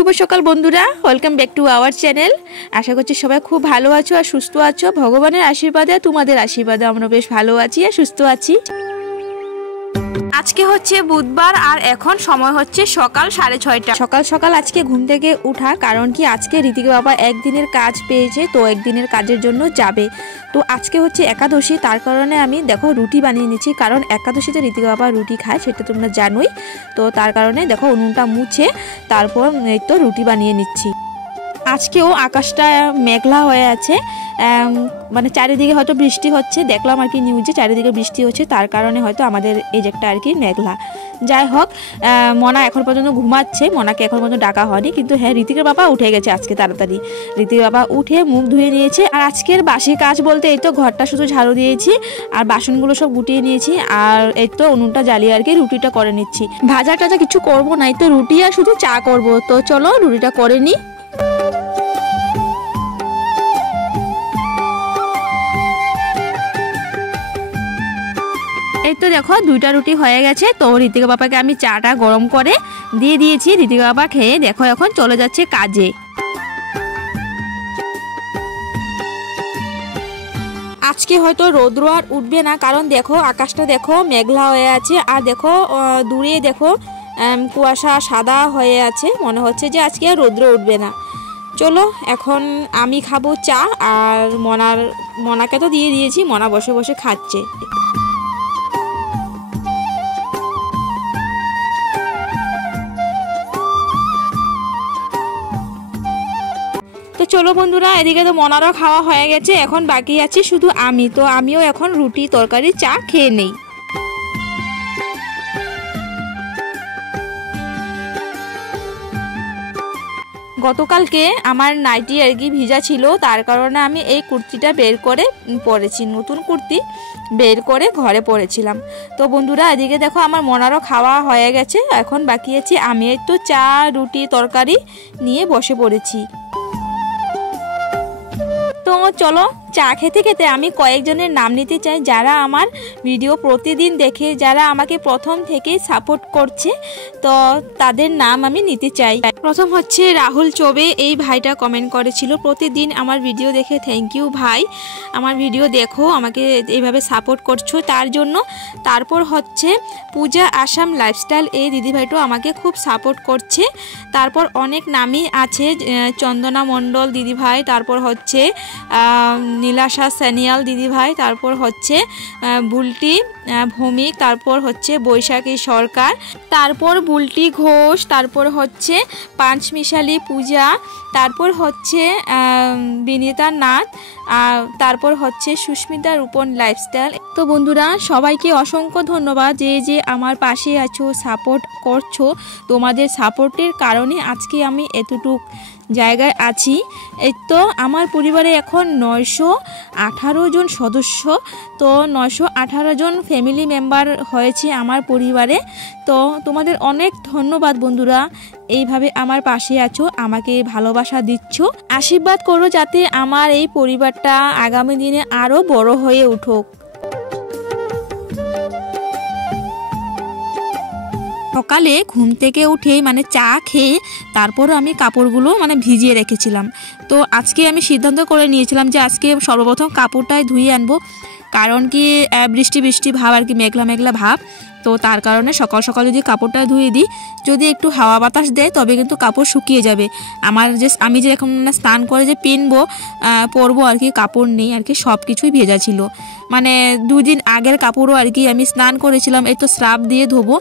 শুভ সকাল বন্ধুরা, welcome back to our channel. আশা করছি সবাই খুব ভালো আছো আর সুস্থ আছো। ভগবানের আশীর্বাদে তোমাদের আশীর্বাদে আমরা বেশ ভালো আছি আর সুস্থ আছি। আজকে হচ্ছে বুধবার আর এখন সময় হচ্ছে সকাল 6:30। সকাল সকাল আজকে ঘুম থেকে উঠা, কারণ কি আজকে ঋতিক বাবা একদিনের কাজ পেয়েছে, তো একদিনের কাজের জন্য যাবে। তো আজকে হচ্ছে একাদশী, তার কারণে আমি দেখো রুটি বানিয়ে নিচ্ছি, কারণ একাদশীতে ঋতিক বাবা রুটি খায়, সেটা তোমরা জানোই। তো তার কারণে দেখো উনুনটা মুছে তারপর এই তো রুটি বানিয়ে নিচ্ছি। আজকেও আকাশটা মেঘলা হয়ে আছে, মানে চারিদিকে হয়তো বৃষ্টি হচ্ছে, দেখলাম আর কি নিউজে চারিদিকে বৃষ্টি হচ্ছে, তার কারণে হয়তো আমাদের এই জায়গাটা আর কি মেঘলা। যাই হোক, মনা এখন পর্যন্ত ঘুমাচ্ছে, মনাকে এখন পর্যন্ত ডাকা হয়নি, কিন্তু হ্যাঁ ঋতিকের বাবা উঠে গেছে আজকে তাড়াতাড়ি। ঋতিকের বাবা উঠে মুখ ধুয়ে নিয়েছে। আর আজকের বাসি কাজ বলতে এই তো ঘরটা শুধু ঝাড়ু দিয়েছি আর বাসনগুলো সব গুটিয়ে নিয়েছি, আর এই তো উনুনটা জ্বালিয়ে আর কি রুটিটা করে নিচ্ছি। ভাজা টাজা কিছু করবো না, এই তো রুটি আর শুধু চা করবো। তো চলো রুটিটা করে নিই। এই তো দেখো দুইটা রুটি হয়ে গেছে। তো ঋতিক বাবাকে আমি চাটা গরম করে দিয়ে দিয়েছি। ঋতিক বাবা খেয়ে দেখো এখন চলে যাচ্ছে কাজে। আজকে হয়তো রৌদ্র আর উঠবে না, কারণ দেখো আকাশটা দেখো মেঘলা হয়ে আছে, আর দেখো দূরে দেখো কুয়াশা সাদা হয়ে আছে, মনে হচ্ছে যে আজকে আর রৌদ্র উঠবে না। চলো এখন আমি খাবো চা, আর মনাকে তো দিয়ে দিয়েছি, মনা বসে বসে খাচ্ছে। তো চলো বন্ধুরা, এদিকে তো মনারও খাওয়া হয়ে গেছে, এখন বাকি আছে শুধু আমি। তো আমিও এখন রুটি তরকারি চা খেয়ে নেই। গতকালকে আমার নাইটি আর কি ভিজা ছিল, তার কারণে আমি এই কুর্তিটা বের করে পরেছি, নতুন কুর্তি বের করে ঘরে পরেছিলাম। তো বন্ধুরা এদিকে দেখো আমার মনারও খাওয়া হয়ে গেছে, এখন বাকি আছে আমি। এই তো চা রুটি তরকারি নিয়ে বসে পড়েছি। তো চলো চা খেতে খেতে আমি কয়েকজনের নাম নিতে চাই, যারা আমার ভিডিও প্রতিদিন দেখে, যারা আমাকে প্রথম থেকেই সাপোর্ট করছে, তো তাদের নাম আমি নিতে চাই। প্রথম হচ্ছে রাহুল চৌবে, এই ভাইটা কমেন্ট করেছিল প্রতিদিন আমার ভিডিও দেখে, থ্যাংক ইউ ভাই, আমার ভিডিও দেখো, আমাকে এইভাবে সাপোর্ট করছো তার জন্য। তারপর হচ্ছে পূজা আসাম লাইফস্টাইল, এই দিদিভাইটাও আমাকে খুব সাপোর্ট করছে। তারপর অনেক নামই আছে, চন্দনা মণ্ডল দিদিভাই, তারপর হচ্ছে নীলাশা স্যানিয়াল দিদিভাই, তারপর হচ্ছে বুলটি ভৌমিক, তারপর হচ্ছে বৈশাখী সরকার, তারপর বুলটি ঘোষ, তারপর হচ্ছে পাঁচমিশালি পূজা, তারপর হচ্ছে বিনীতা নাথ, তারপর হচ্ছে সুস্মিতা রূপন লাইফস্টাইল। তো বন্ধুরা সবাইকে অসংখ্য ধন্যবাদ, যে আমার পাশে আছো, সাপোর্ট করছো। তোমাদের সাপোর্টের কারণে আজকে আমি এতটুক জায়গায় আছি। এই তো আমার পরিবারে এখন 918 জন সদস্য, তো 918 জন ফ্যামিলি মেম্বার হয়েছে আমার পরিবারে। তো তোমাদের অনেক ধন্যবাদ বন্ধুরা, এইভাবে আমার পাশে আছো, আমাকে ভালোবাসা দিচ্ছ। আশীর্বাদ করো যাতে আমার এই পরিবারটা আগামী দিনে আরও বড় হয়ে উঠুক। সকালে ঘুম থেকে উঠে মানে চা খেয়ে তারপর আমি কাপড়গুলো মানে ভিজিয়ে রেখেছিলাম। তো আজকে আমি সিদ্ধান্ত করে নিয়েছিলাম যে আজকে সর্বপ্রথম কাপড়টাই ধুয়ে আনবো, কারণ কি বৃষ্টি বৃষ্টি ভাব আর কি, মেঘলা মেঘলা ভাব। তো তার কারণে সকাল সকাল যদি কাপড়টা ধুয়ে দিই, যদি একটু হাওয়া বাতাস দেয় তবে কিন্তু কাপড় শুকিয়ে যাবে। আমি যে এখন স্নান করে যে পরবো আর কি, কাপড় নেই আর কি, সব কিছুই ভেজা ছিল। মানে 2 দিন আগের কাপড়ও আর কি আমি স্নান করেছিলাম, এই তো স্রাব দিয়ে ধোবো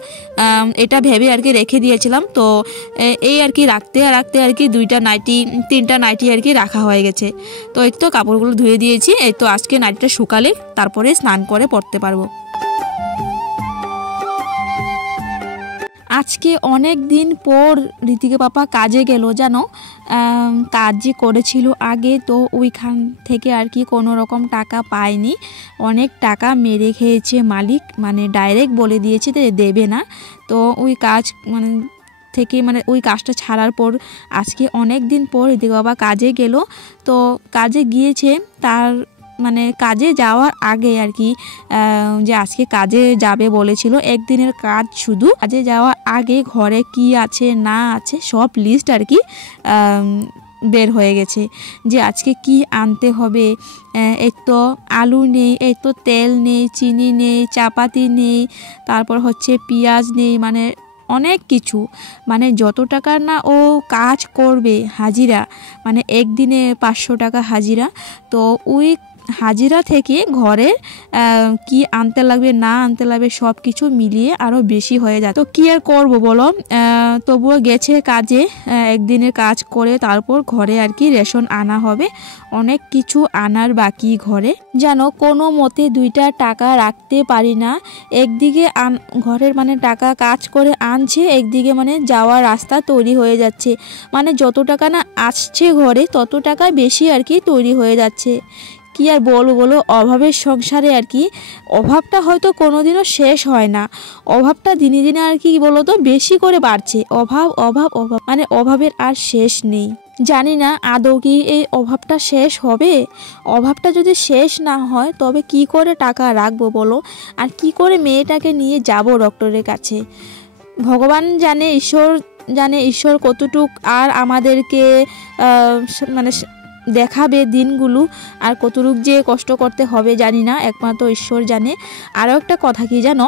এটা ভেবে আর কি রেখে দিয়েছিলাম। তো এই আর কি রাখতে আর কি 3টা নাইটি আর কি রাখা হয়ে গেছে। তো এই তো কাপড়গুলো ধুয়ে দিয়েছি, এই তো আজকে নাইটিটা শুকালে তারপরে স্নান করে পরতে পারবো। আজকে অনেক দিন পর ঋতিক পাপা কাজে গেল, জানো কাজ যে করেছিল আগে, তো ওইখান থেকে আর কি কোনো রকম টাকা পায়নি, অনেক টাকা মেরে খেয়েছে মালিক, মানে ডাইরেক্ট বলে দিয়েছে দেবে না। তো ওই কাজ মানে ওই কাজটা ছাড়ার পর আজকে অনেক দিন পর ঋতিক বাবা কাজে গেল। তো কাজে গিয়েছে, তার মানে কাজে যাওয়ার আগে আর কি, যে আজকে কাজে যাবে বলেছিল, একদিনের কাজ শুধু, কাজে যাওয়ার আগে ঘরে কি আছে না আছে সব লিস্ট আর কি বের হয়ে গেছে, যে আজকে কি আনতে হবে। এই তো আলু নেই, এই তো তেল নেই, চিনি নেই, চাপাতি নেই, তারপর হচ্ছে পেঁয়াজ নেই, মানে অনেক কিছু, মানে যত টাকা না ও কাজ করবে হাজিরা, মানে একদিনে 500 টাকা হাজিরা, তো ওই হাজিরা থেকে ঘরের কি আনতে লাগবে না আনতে লাগবে সব কিছু মিলিয়ে আরও বেশি হয়ে যায়। তো কি আর করবো বলো, তবুও গেছে কাজে, একদিনের কাজ করে তারপর ঘরে আর কি রেশন আনা হবে, অনেক কিছু আনার বাকি ঘরে। যেন কোনো মতে 2টা টাকা রাখতে পারি না, একদিকে ঘরের মানে টাকা কাজ করে আনছে, একদিকে মানে যাওয়ার রাস্তা তৈরি হয়ে যাচ্ছে, মানে যত টাকা না আসছে ঘরে তত টাকা বেশি আর কি তৈরি হয়ে যাচ্ছে। কি আর বলো অভাবের সংসারে আর কি, অভাবটা হয়তো কোনোদিনও শেষ হয় না, অভাবটা দিনে দিনে আর কি বলো তো বেশি করে বাড়ছে, অভাব অভাব অভাব, মানে অভাবের আর শেষ নেই। জানি না আদৌ কি এই অভাবটা শেষ হবে। অভাবটা যদি শেষ না হয় তবে কি করে টাকা রাখবো বলো, আর কি করে মেয়েটাকে নিয়ে যাব ডক্টরের কাছে। ভগবান জানে, ঈশ্বর জানে, ঈশ্বর কতটুক আর আমাদেরকে মানে দেখাবে দিনগুলো, আর কতটুক যে কষ্ট করতে হবে জানি না, একমাত্র ঈশ্বর জানে। আরও একটা কথা কি জানো,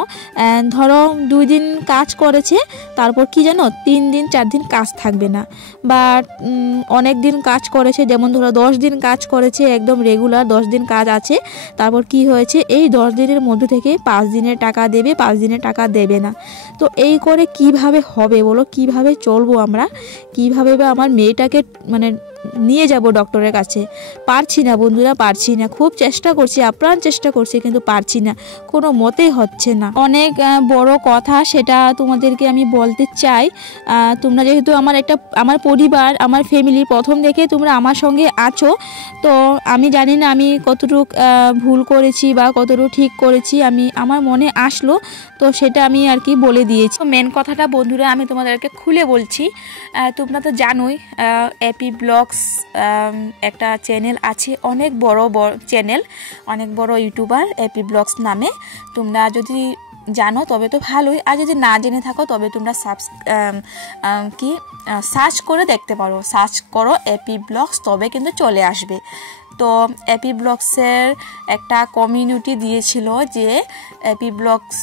ধরো 2 দিন কাজ করেছে, তারপর কি জানো 3 দিন 4 দিন কাজ থাকবে না, বা অনেক দিন কাজ করেছে, যেমন ধরো 10 দিন কাজ করেছে, একদম রেগুলার 10 দিন কাজ আছে, তারপর কি হয়েছে এই 10 দিনের মধ্যে থেকে 5 দিনের টাকা দেবে, 5 দিনের টাকা দেবে না। তো এই করে কিভাবে হবে বলো, কিভাবে চলবো আমরা, কিভাবে বা আমার মেয়েটাকে মানে নিয়ে যাব ডক্টরের কাছে। পারছি না বন্ধুরা, পারছি না, খুব চেষ্টা করছি, আপ্রাণ চেষ্টা করছি, কিন্তু পারছি না, কোনো মতেই হচ্ছে না। অনেক বড় কথা, সেটা তোমাদেরকে আমি বলতে চাই। তোমরা যেহেতু আমার পরিবার, আমার ফ্যামিলি প্রথম থেকে তোমরা আমার সঙ্গে আছো, তো আমি জানি না আমি কতটুক ভুল করেছি বা কতটুকু ঠিক করেছি, আমার মনে আসলো তো সেটা আমি আর কি বলে দিয়েছি। মেন কথাটা বন্ধুরা আমি তোমাদেরকে খুলে বলছি, তোমরা তো জানোই এপি ব্লগস একটা চ্যানেল আছে, অনেক বড় চ্যানেল, অনেক বড় ইউটিউবার এপি ব্লগস নামে। তোমরা যদি জানো তবে তো ভালোই, আর যদি না জেনে থাকো তবে তোমরা সার্চ করে দেখতে পারো, সার্চ করো এপি ব্লগস, তবে কিন্তু চলে আসবে। তো এপি ব্লগসের একটা কমিউনিটি দিয়েছিল যে এপি ব্লগস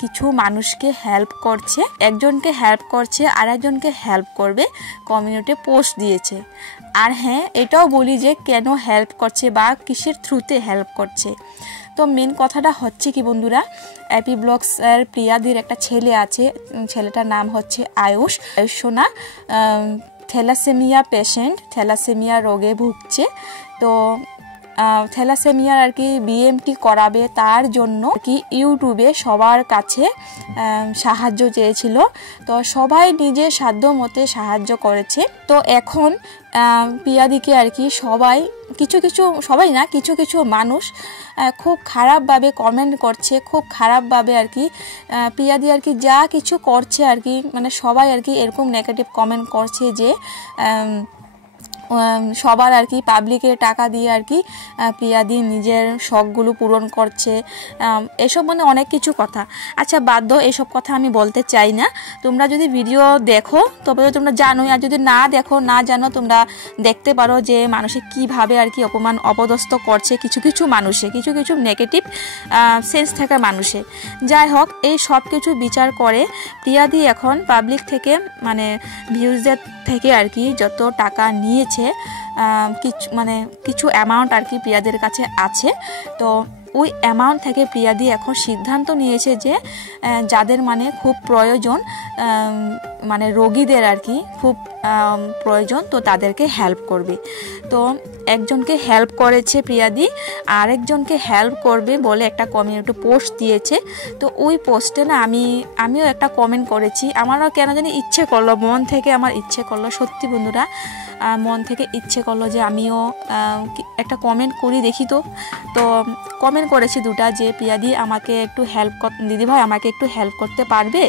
কিছু মানুষকে হেল্প করছে, একজনকে হেল্প করছে আর একজনকে হেল্প করবে, কমিউনিটি পোস্ট দিয়েছে। আর হ্যাঁ, এটাও বলি যে কেন হেল্প করছে বা কিসের থ্রুতে হেল্প করছে। তো মেন কথাটা হচ্ছে কি বন্ধুরা, এপি ব্লগসের প্রিয়াদির একটা ছেলে আছে, ছেলেটার নাম হচ্ছে আয়ুষ সোনা, থ্যালাসেমিয়া পেশেন্ট, থ্যালাসেমিয়া রোগে ভুগছে। তো থ্যালাসেমিয়ার আর কি বিএমটি করাবে, তার জন্য কি ইউটিউবে সবার কাছে সাহায্য চেয়েছিল, তো সবাই নিজের সাধ্য মতে সাহায্য করেছে। তো এখন পিয়াদিকে আর কি কিছু কিছু মানুষ খুব খারাপভাবে কমেন্ট করছে, খুব খারাপভাবে আর কি পিয়াদি আর কি যা কিছু করছে আর কি, মানে সবাই আর কি এরকম নেগেটিভ কমেন্ট করছে যে সবার আর কি পাবলিকের টাকা দিয়ে আর কি পিয়াদি নিজের শখগুলো পূরণ করছে, এসব মানে অনেক কিছু কথা। আচ্ছা বাধ্য, এসব কথা আমি বলতে চাই না। তোমরা যদি ভিডিও দেখো তবে তো তোমরা জানোই, আর যদি না দেখো না জানো তোমরা দেখতে পারো যে মানুষে কিভাবে আর কি অপদস্থ করছে কিছু কিছু নেগেটিভ সেন্স থাকা মানুষে। যাই হোক, এই সব কিছু বিচার করে পিয়াদি এখন পাবলিক থেকে মানে ভিউজদের থেকে আর কি যত টাকা নিয়েছে কিছু অ্যামাউন্ট আর কি প্রিয়াদের কাছে আছে, তো ওই অ্যামাউন্ট থেকে প্রিয়াদি এখন সিদ্ধান্ত নিয়েছে যে যাদের মানে খুব প্রয়োজন, মানে রোগীদের আর কি খুব প্রয়োজন, তো তাদেরকে হেল্প করবে। তো একজনকে হেল্প করেছে প্রিয়াদি, আরেকজনকে হেল্প করবে বলে একটা কমিউনিটি পোস্ট দিয়েছে। তো ওই পোস্টে না আমিও একটা কমেন্ট করেছি, আমারও কেন জানি ইচ্ছে করলো, মন থেকে আমার ইচ্ছে করলো, সত্যি বন্ধুরা মন থেকে ইচ্ছে করলো যে আমিও একটা কমেন্ট করি দেখি। তো কমেন্ট করেছি দুটা যে প্রিয়াদি আমাকে একটু দিদিভাই আমাকে একটু হেল্প করতে পারবে।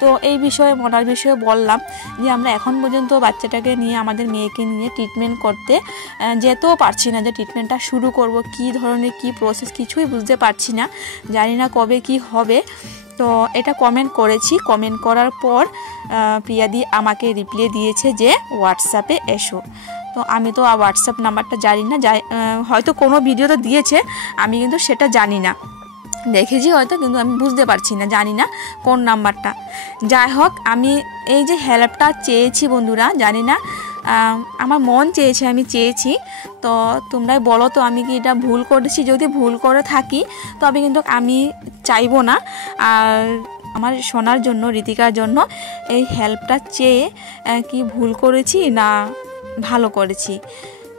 তো এই বিষয়ে মনার বিষয়ে বললাম যে আমরা এখন পর্যন্ত বাচ্চাটাকে নিয়ে আমাদের মেয়েকে নিয়ে ট্রিটমেন্ট করতে যেতেও পারছি না, যে ট্রিটমেন্টটা শুরু করব কী ধরনের কী প্রসেস কিছুই বুঝতে পারছি না, জানি না কবে কি হবে। তো এটা কমেন্ট করেছি, কমেন্ট করার পর প্রিয়াদি আমাকে রিপ্লাই দিয়েছে যে হোয়াটসঅ্যাপে এসো। তো আমি তো হোয়াটসঅ্যাপ নাম্বারটা জানি না, হয়তো কোনো ভিডিওতে দিয়েছে, আমি কিন্তু সেটা জানি না, দেখেছি হয়তো কিন্তু আমি বুঝতে পারছি না, জানি না কোন নাম্বারটা। যাই হোক, আমি এই যে হেল্পটা চেয়েছি বন্ধুরা, জানি না আমার মন চেয়েছে, আমি চেয়েছি। তো তোমরাই বলো তো আমি কি এটা ভুল করেছি? যদি ভুল করে থাকি তবে কিন্তু আমি চাইবো না আর আমার সোনার জন্য, ঋতিকার জন্য এই হেল্পটা চেয়ে কি ভুল করেছি না ভালো করেছি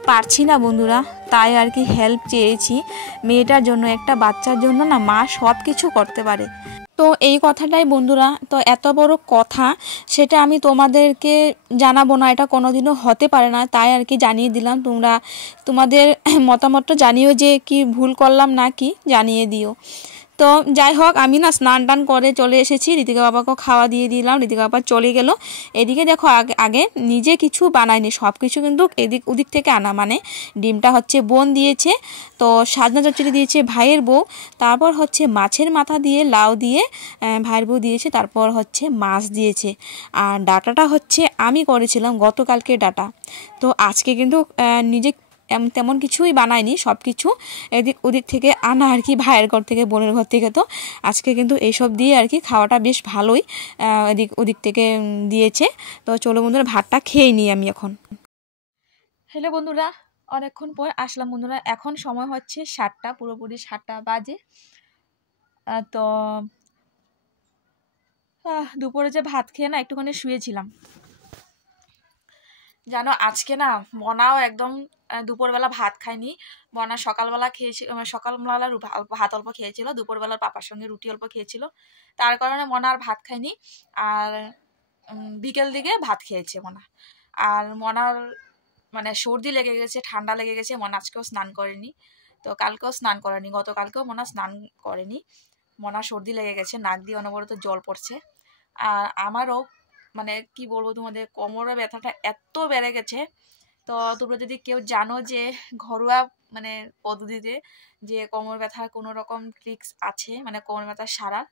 পারছি না বন্ধুরা, তাই আর কি হেল্প চেয়েছি। মেয়েটার জন্য, একটা বাচ্চার জন্য না মা সব কিছু করতে পারে। তো এই কথাটাই বন্ধুরা, তো এত বড় কথা সেটা আমি তোমাদেরকে জানাবো না, এটা কোনোদিনও হতে পারে না, তাই আর কি জানিয়ে দিলাম। তোমরা তোমাদের মতামতটা জানিও যে কি ভুল করলাম না কি, জানিয়ে দিও। তো যাই হোক, আমি না স্নান টান করে চলে এসেছি, ঋতিকা বাবাকেও খাওয়া দিয়ে দিলাম, ঋতিকা বাবা চলে গেল। এদিকে দেখো আগে নিজে কিছু বানাইনি, সব কিছু কিন্তু ওদিক থেকে আনা, মানে ডিমটা হচ্ছে বোন দিয়েছে, তো সাজনা চচ্চড়ি দিয়েছে ভাইয়ের বউ, তারপর হচ্ছে মাছের মাথা দিয়ে লাউ দিয়ে ভাইয়ের বউ দিয়েছে, তারপর হচ্ছে মাছ দিয়েছে, আর ডাটাটা হচ্ছে আমি করেছিলাম গতকালকে ডাটা। তো আজকে কিন্তু নিজে তেমন কিছুই বানায়নি, সব কিছু ওদিক থেকে আনা আর কি, ভাইয়ের ঘর থেকে, বোনের ঘর থেকে। তো আজকে কিন্তু এইসব দিয়ে আর কি খাওয়াটা বেশ ভালোই ওদিক থেকে দিয়েছে। তো চলো বন্ধুরা, ভাতটা খেয়ে নিই আমি এখন। হ্যালো বন্ধুরা, অনেকক্ষণ পর আসলাম বন্ধুরা, এখন সময় হচ্ছে 7টা, পুরোপুরি 7টা বাজে। তো দুপুরে যে ভাত খেয়ে না একটুখানি শুয়েছিলাম, জানো আজকে না মনাও একদম দুপুরবেলা ভাত খায়নি। মনা সকালবেলা খেয়েছিল, সকালবেলা ভাত অল্প খেয়েছিল, দুপুরবেলার পাপার সঙ্গে রুটি অল্প খেয়েছিল, তার কারণে মনা আর ভাত খায়নি। আর বিকেল দিকে ভাত খেয়েছে মনা। আর মনার মানে সর্দি লেগে গেছে, ঠান্ডা লেগে গেছে, মনা আজকেও স্নান করেনি, তো কালকেও স্নান করেনি, গতকালকেও মনা স্নান করেনি। মনা সর্দি লেগে গেছে, নাক দিয়ে অনবরত জল পড়ছে। আর আমারও মানে কি বলবো তোমাদের, কোমরের ব্যথাটা এত বেড়ে গেছে। তো তোমরা যদি কেউ জানো যে ঘরোয়া মানে পদ্ধতিতে যে কোমর ব্যথার কোনো রকম ট্রিক্স আছে, মানে কোমর ব্যথা সারার,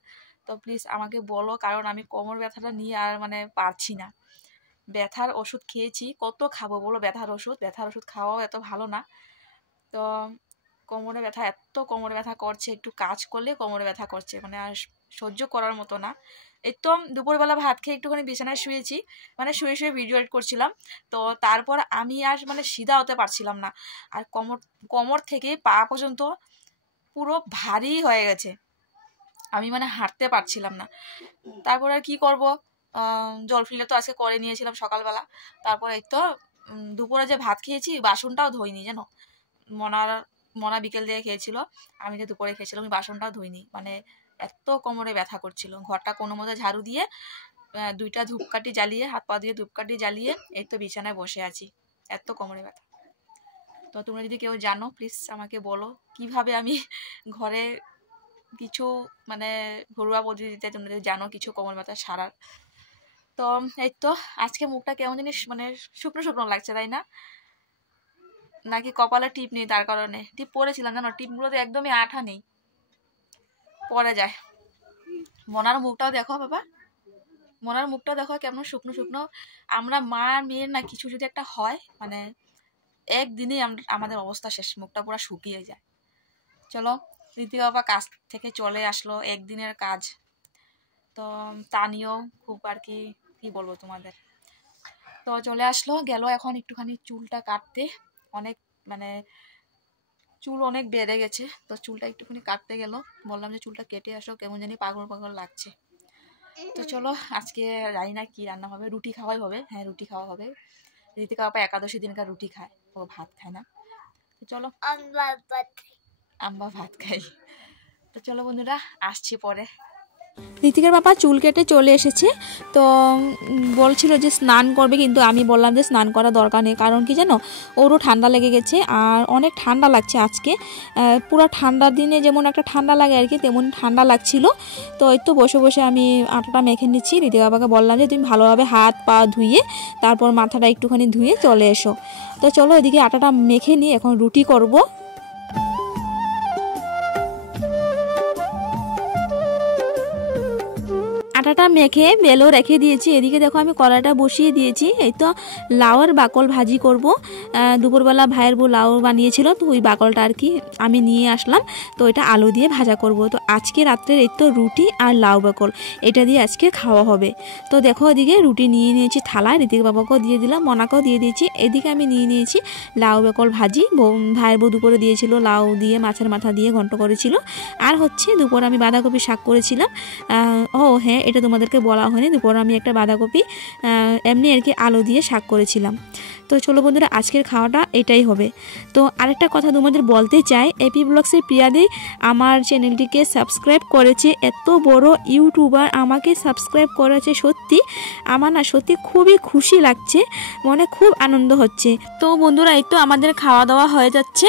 তো প্লিজ আমাকে বলো, কারণ আমি কোমর ব্যথাটা নিয়ে আর মানে পারছি না। ব্যথার ওষুধ খেয়েছি, কত খাবো বলো ব্যথার ওষুধ খাওয়াও এত ভালো না। তো কোমরে ব্যথা করছে, একটু কাজ করলে কোমরে ব্যথা করছে, মানে আর সহ্য করার মতো না। এই তো দুপুরবেলা ভাত খেয়ে একটুখানি বিছানায় শুয়েছি, মানে শুয়ে শুয়ে ভিডিও এডিট করছিলাম। তো তারপর আমি আর মানে সিধা হতে পারছিলাম না, আর কোমর থেকে পা পর্যন্ত পুরো ভারী হয়ে গেছে, আমি মানে হাঁটতে পারছিলাম না। তারপর আর কি করবো, জল ফিল্টার তো আজকে করে নিয়েছিলাম সকালবেলা। তারপর এই তো দুপুরে যে ভাত খেয়েছি বাসনটাও ধুইনি জানো, মনা বিকেল দিয়ে খেয়েছিল, আমি যে দুপুরে খেয়েছিলাম আমি বাসনটাও ধুইনি, মানে এত কোমরে ব্যথা করছিল। ঘরটা কোনো মতো ঝাড়ু দিয়ে 2টা ধূপকাঠি জ্বালিয়ে, হাত পা দিয়ে ধূপকাঠি জ্বালিয়ে এই তো বিছানায় বসে আছি, এত কোমরে ব্যথা। তো তোমরা যদি কেউ জানো প্লিজ আমাকে বলো কিভাবে আমি ঘরে কিছু মানে ঘরোয়া পদ্ধতিতে তোমরা যদি জানো কিছু কোমর ব্যথা সারার। তো এই তো আজকে মুখটা কেমন জিনিস মানে শুকনো শুকনো লাগছে, তাই না? নাকি কপালে টিপ নেই তার কারণে? টিপ পরেছিলাম জানো, টিপগুলোতে একদমই আঠা নেই, পরে যায়। মনার মুখটাও দেখো বাবা, মনার মুখটাও দেখো কেমন শুকনো শুকনো। আমরা মা মেয়ের না কিছু যদি একটা হয় মানে একদিনেই আমাদের অবস্থা শেষ, মুখটা পুরো শুকিয়ে যায়। চলো, ঋতিকা বাবা কাজ থেকে চলে আসলো, একদিনের কাজ, তো তা নিয়েও খুব আর কি কি বলবো তোমাদের। তো চলে আসলো, গেল এখন একটুখানি চুলটা কাটতে, অনেক মানে চুল অনেক বেড়ে গেছে, তো চুলটা একটুখানি কাটতে গেল, বললাম যে চুলটা কেটে আসো, কেমন জানি পাগল পাগল লাগছে। তো চলো, আজকে জানি না কি রান্না হবে, রুটি খাওয়াই হবে, হ্যাঁ রুটি খাওয়া হবে। ঋতিকা বাবা একাদশী দিনকার রুটি খায়, ও ভাত খায় না। তো চলো, আমরা ভাত খাই। তো চলো বন্ধুরা, আসছি পরে। ঋতিকার বাবা চুল কেটে চলে এসেছে, তো বলছিল যে স্নান করবে, কিন্তু আমি বললাম যে স্নান করা দরকার নেই, কারণ কি জানো ওরও ঠান্ডা লেগে গেছে আর অনেক ঠান্ডা লাগছে আজকে। পুরো ঠান্ডার দিনে যেমন একটা ঠান্ডা লাগে আর কি, তেমন ঠান্ডা লাগছিল। তো এই তো বসে বসে আমি আটাটা মেখে নিচ্ছি। ঋতিকা বাবাকে বললাম যে তুমি ভালোভাবে হাত পা ধুয়ে তারপর মাথাটা একটুখানি ধুয়ে চলে এসো। তো চলো এদিকে আটাটা মেখে নিই, এখন রুটি করব। আটাটা মেখে বেলও রেখে দিয়েছি। এদিকে দেখো আমি কড়াইটা বসিয়ে দিয়েছি। এই তো লাউয়ের বাকল ভাজি করব। দুপুরবেলা ভাইয়ের বউ লাউ বানিয়েছিল, তো ওই বাকলটা আর কি আমি নিয়ে আসলাম, তো এটা আলু দিয়ে ভাজা করব। তো আজকে রাত্রের এই তো রুটি আর লাউ বাকল এটা দিয়ে আজকে খাওয়া হবে। তো দেখো এদিকে রুটি নিয়ে নিয়েছি থালায়, ঋতিক বাবাকেও দিয়ে দিলাম, মনাকেও দিয়ে দিয়েছি। এদিকে আমি নিয়ে নিয়েছি লাউ বাকল ভাজি। ভাইয়ের বউ দুপুরে দিয়েছিল লাউ দিয়ে মাছের মাথা দিয়ে ঘন্ট করেছিল। আর হচ্ছে দুপুরে আমি বাঁধাকপি শাক করেছিলাম। ও হ্যাঁ, এটা তোমাদেরকে বলা হয়নি, দুপুরে আমি একটা বাঁধাকপি এমনি আর কি আলু দিয়ে শাক করেছিলাম। তো চলো বন্ধুরা আজকের খাওয়াটা এটাই হবে। তো আরেকটা কথা তোমাদের বলতে চাই, এপি ব্লগসের প্রিয়াদি আমার চ্যানেলটিকে সাবস্ক্রাইব করেছে। এত বড় ইউটিউবার আমাকে সাবস্ক্রাইব করেছে, সত্যি আমার না সত্যি খুবই খুশি লাগছে, মনে খুব আনন্দ হচ্ছে। তো বন্ধুরা এই তো আমাদের খাওয়া দাওয়া হয়ে যাচ্ছে।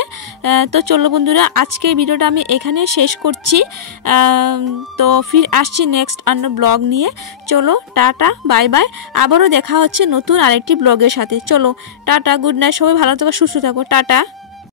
তো চলো বন্ধুরা আজকের ভিডিওটা আমি এখানে শেষ করছি। তো ফির আসছি নেক্সট অন্য ব্লগ নিয়ে। চলো টাটা বাই বাই, আবারও দেখা হচ্ছে নতুন আরেকটি ব্লগের সাথে। চলো টাটা, গুড নাইট, সবাই ভালো থাকো, সুস্থ থাকো, টাটা।